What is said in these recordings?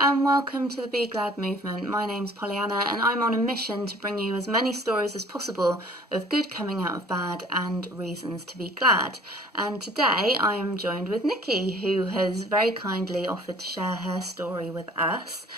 and welcome to the BeGlad Movement. My name's Pollyanna and I'm on a mission to bring you as many stories as possible of good coming out of bad and reasons to be glad. And today I am joined with Nikki, who has very kindly offered to share her story with us.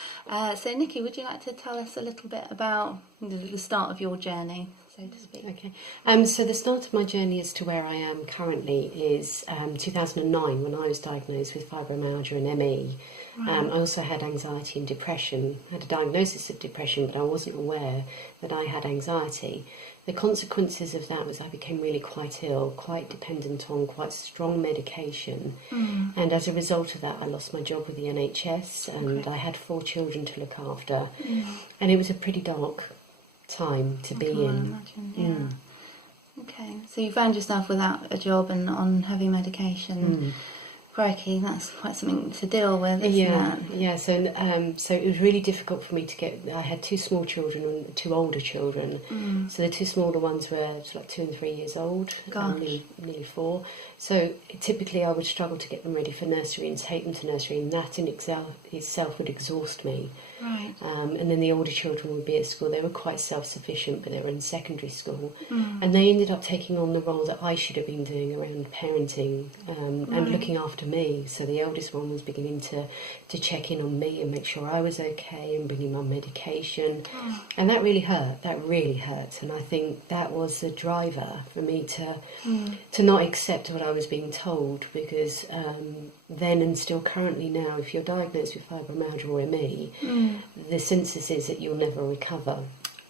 So Nikki, would you like to tell us a little bit about the start of your journey, so to speak? Okay. So the start of my journey as to where I am currently is 2009, when I was diagnosed with fibromyalgia and ME. Right. I also had anxiety and depression. I had a diagnosis of depression, but I wasn't aware that I had anxiety. The consequences of that was I became really quite ill, quite dependent on quite strong medication. And as a result of that, I lost my job with the NHS, and I had 4 children to look after. And it was a pretty dark time to be in. Imagine, yeah. Okay, so you found yourself without a job and on heavy medication. Crikey, that's quite something to deal with, isn't it? Yeah. So it was really difficult for me to get. I had 2 small children and 2 older children. So the 2 smaller ones were like 2 and 3 years old, nearly 4. So typically I would struggle to get them ready for nursery and take them to nursery, and that in itself would exhaust me. Right. And then the older children would be at school. They were quite self-sufficient, but they were in secondary school. And they ended up taking on the role that I should have been doing around parenting and looking after me. So the eldest one was beginning to check in on me and make sure I was okay and bringing my medication. And that really hurt. That really hurt. And I think that was the driver for me to not accept what I was being told, because then and still currently now, if you're diagnosed with fibromyalgia or ME, the census is that you'll never recover.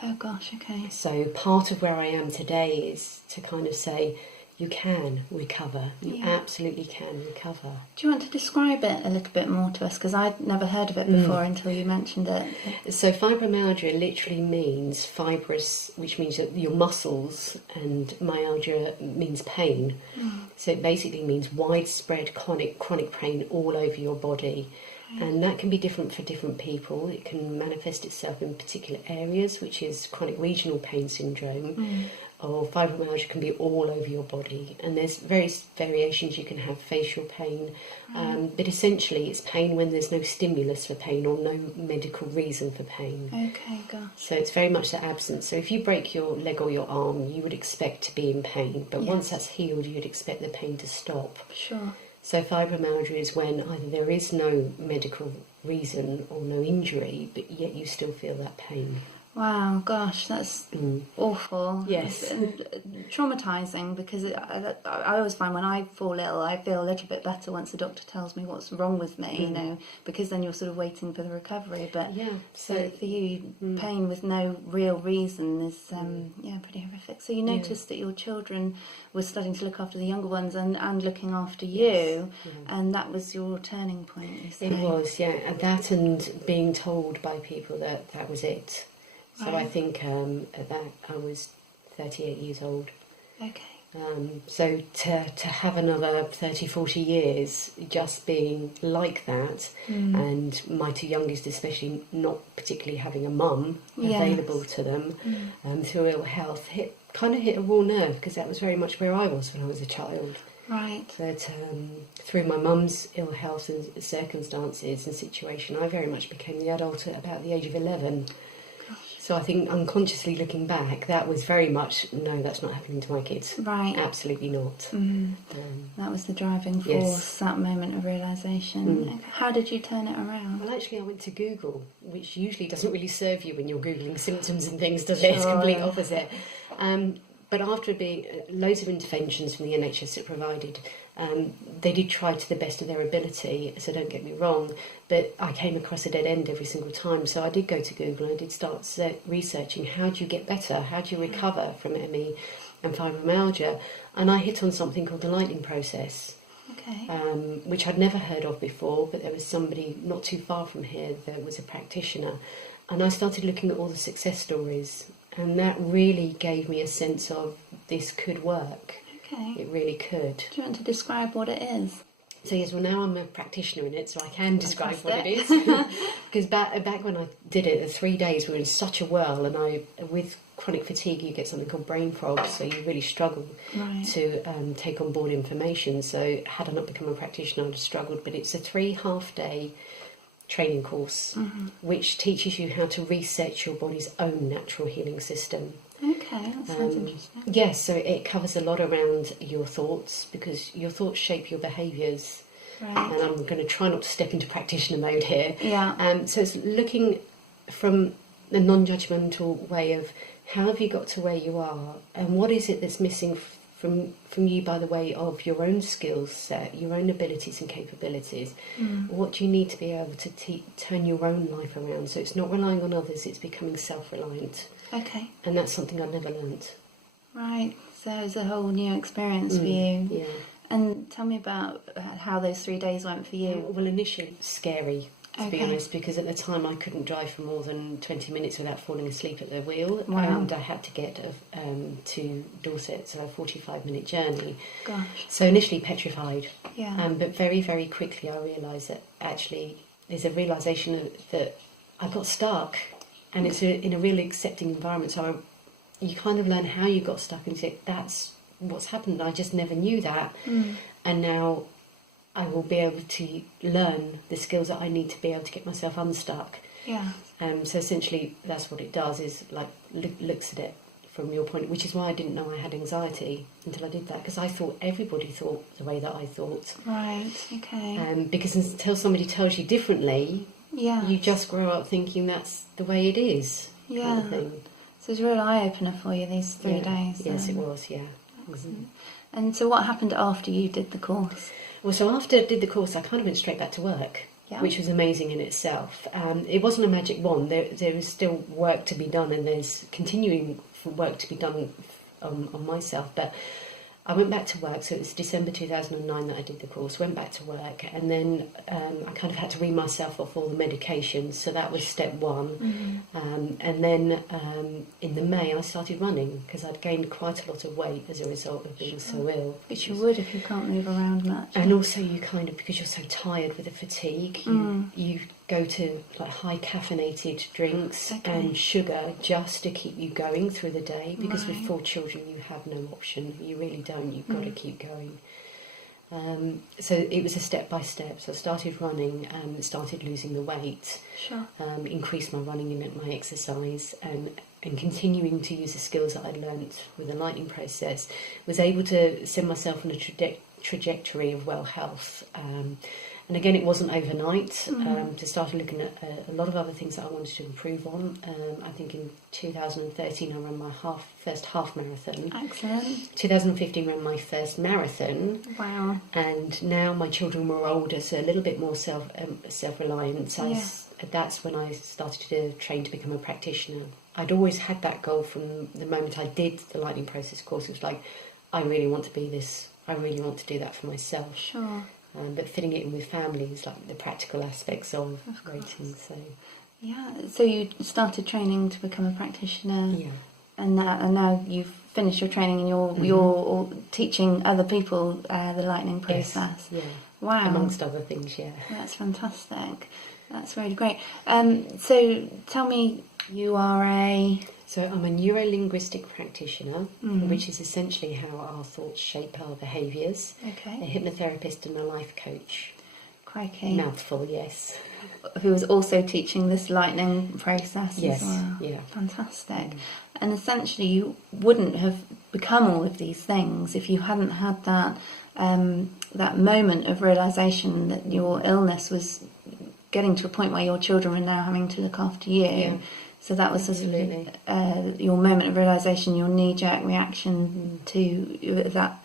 Oh gosh, okay. So part of where I am today is to kind of say, you can recover. You absolutely can recover. Do you want to describe it a little bit more to us? Because I'd never heard of it before until you mentioned it. So fibromyalgia literally means fibrous, which means that your muscles, and myalgia means pain. So it basically means widespread chronic pain all over your body. And that can be different for different people. It can manifest itself in particular areas, which is chronic regional pain syndrome, or fibromyalgia can be all over your body. And there's various variations. You can have facial pain, but essentially it's pain when there's no stimulus for pain or no medical reason for pain. Okay, gosh. So it's very much the absence. So if you break your leg or your arm, you would expect to be in pain, but once that's healed, you'd expect the pain to stop. Sure. So fibromyalgia is when either there is no medical reason or no injury, but yet you still feel that pain. Wow, gosh, that's awful. Yes. Traumatising, because I always find when I fall ill, I feel a little bit better once the doctor tells me what's wrong with me, you know, because then you're sort of waiting for the recovery. But so for you, pain with no real reason is, pretty horrific. So you noticed that your children were starting to look after the younger ones and looking after you, and that was your turning point, you say? It was, and that, and being told by people that was it. So I think at that I was 38 years old. Okay. So to have another 30, 40 years just being like that, and my 2 youngest especially not particularly having a mum available to them through ill health, hit a raw nerve, because that was very much where I was when I was a child. Right. But through my mum's ill health and circumstances and situation, I very much became the adult at about the age of 11. So I think unconsciously looking back, that was very much, no, that's not happening to my kids. Right. Absolutely not. That was the driving force, that moment of realisation. How did you turn it around? Well, actually, I went to Google, which usually doesn't really serve you when you're Googling symptoms and things, does it? It's the complete opposite. But after being loads of interventions from the NHS that provided, they did try to the best of their ability, so don't get me wrong, but I came across a dead end every single time. So I did go to Google and I did start researching, how do you get better? How do you recover from ME and fibromyalgia? And I hit on something called the lightning process. Okay. Which I'd never heard of before, but there was somebody not too far from here that was a practitioner. And I started looking at all the success stories, and that really gave me a sense of this could work. Okay. It really could. Do you want to describe what it is? So yes, well now I'm a practitioner in it, so I can describe what it is. Because back when I did it, the 3 days were in such a whirl, and with chronic fatigue you get something called brain fog, so you really struggle to take on board information. So had I not become a practitioner, I'd have struggled. But it's a 3 half-day training course, which teaches you how to reset your body's own natural healing system. Okay, that sounds interesting. Yes, so it covers a lot around your thoughts, because your thoughts shape your behaviours. Right. And I'm going to try not to step into practitioner mode here. Yeah. So it's looking from a non-judgmental way of how have you got to where you are, and what is it that's missing from you by the way of your own skill set, your own abilities and capabilities. What do you need to be able to turn your own life around? So it's not relying on others, it's becoming self-reliant. Okay. And that's something I never learnt. Right, so it's a whole new experience for you. Yeah. And tell me about how those 3 days went for you. Well, initially scary, to be honest, because at the time I couldn't drive for more than 20 minutes without falling asleep at the wheel. Wow. And I had to get to Dorset, so a 45-minute journey. Gosh. So initially petrified. Yeah. But very, very quickly I realised that actually there's a realisation that I got stuck, and it's in a really accepting environment. So you kind of learn how you got stuck, and you say, that's what's happened. I just never knew that. And now I will be able to learn the skills that I need to be able to get myself unstuck. Yeah. So essentially that's what it does, is like looks at it from your point, which is why I didn't know I had anxiety until I did that, because I thought everybody thought the way that I thought. Right, okay. Because until somebody tells you differently, you just grow up thinking that's the way it is. Yeah. Kind of thing. So it's a real eye-opener for you, these 3 days. Yes, it was, yeah. Excellent. And so what happened after you did the course? Well, so after I did the course, I kind of went straight back to work, which was amazing in itself. It wasn't a magic wand. There was still work to be done, and there's continuing work to be done on myself. But I went back to work, so it was December 2009 that I did the course, went back to work, and then I kind of had to wean myself off all the medications, so that was step one. And then in the May I started running, because I'd gained quite a lot of weight as a result of being so ill. Which you would if you can't move around much. And also you kind of, because you're so tired with the fatigue, you go to like high caffeinated drinks and sugar just to keep you going through the day, because with 4 children you have no option. You really don't. You've got to keep going. So it was a step by step. So I started running and started losing the weight, increased my running and my exercise, and continuing to use the skills that I'd learnt with the lightning process, was able to send myself on a trajectory of well health. And again, it wasn't overnight. To start looking at a lot of other things that I wanted to improve on. I think in 2013 I ran my first half marathon. Excellent. 2015 ran my first marathon. Wow. And now my children were older, so a little bit more self-reliant. That's when I started to train to become a practitioner. I'd always had that goal from the moment I did the lightning process course. It was like, I really want to be this. I really want to do that for myself. Sure. But fitting it in with families, like the practical aspects of waiting. So you started training to become a practitioner. Yeah. And now you've finished your training, and you're teaching other people the lightning process. Yes. Yeah. Wow. Amongst other things, yeah. That's fantastic. That's really great. So tell me, you are So I'm a neuro-linguistic practitioner, which is essentially how our thoughts shape our behaviours. Okay. A hypnotherapist and a life coach. Crikey. Mouthful, yes. Who is also teaching this lightning process as well. Yeah. Fantastic. And essentially you wouldn't have become all of these things if you hadn't had that that moment of realisation that your illness was getting to a point where your children were now having to look after you. Yeah. So that was sort of your moment of realisation, your knee-jerk reaction to that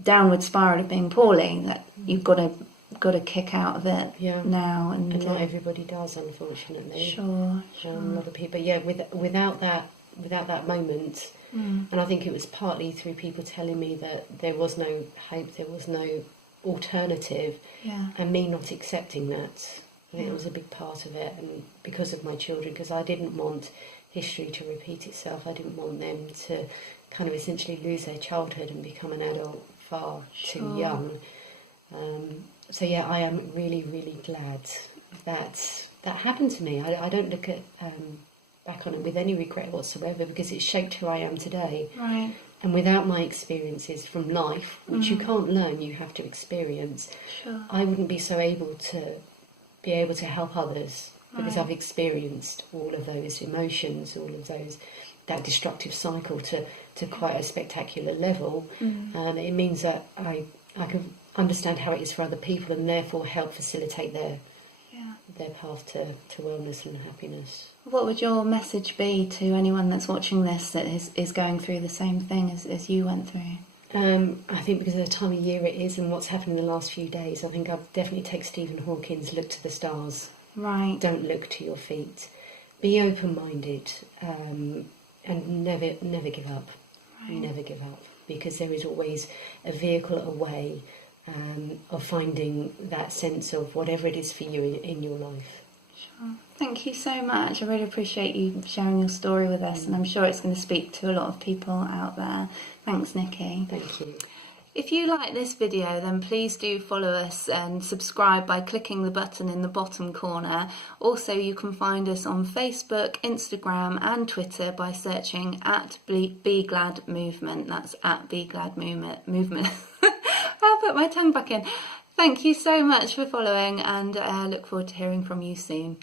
downward spiral of being poorly, that you've got to kick out of it now. And not everybody does, unfortunately. Sure. A lot of people, without that moment, and I think it was partly through people telling me that there was no hope, there was no alternative, and me not accepting that. It was a big part of it, and because of my children, because I didn't want history to repeat itself. I didn't want them to kind of essentially lose their childhood and become an adult far too young. I am really, really glad that happened to me. I don't look at back on it with any regret whatsoever, because it shaped who I am today. Right. And without my experiences from life, which you can't learn, you have to experience, I wouldn't be so able to be able to help others, because I've experienced all of those emotions, that destructive cycle to quite a spectacular level, and it means that I can understand how it is for other people, and therefore help facilitate their path to wellness and happiness. What would your message be to anyone that's watching this that is going through the same thing as you went through? I think because of the time of year it is and what's happened in the last few days, I think I'd definitely take Stephen Hawking's look to the stars. Right. Don't look to your feet. Be open-minded, and never give up. Right. Never give up, because there is always a vehicle, a way of finding that sense of whatever it is for you in your life. Sure. Thank you so much. I really appreciate you sharing your story with us, and I'm sure it's going to speak to a lot of people out there. Thanks, Nikki. Thank you. If you like this video, then please do follow us and subscribe by clicking the button in the bottom corner. Also, you can find us on Facebook, Instagram and Twitter by searching at BeGlad Movement. That's at BeGlad Movement. I'll put my tongue back in. Thank you so much for following, and I look forward to hearing from you soon.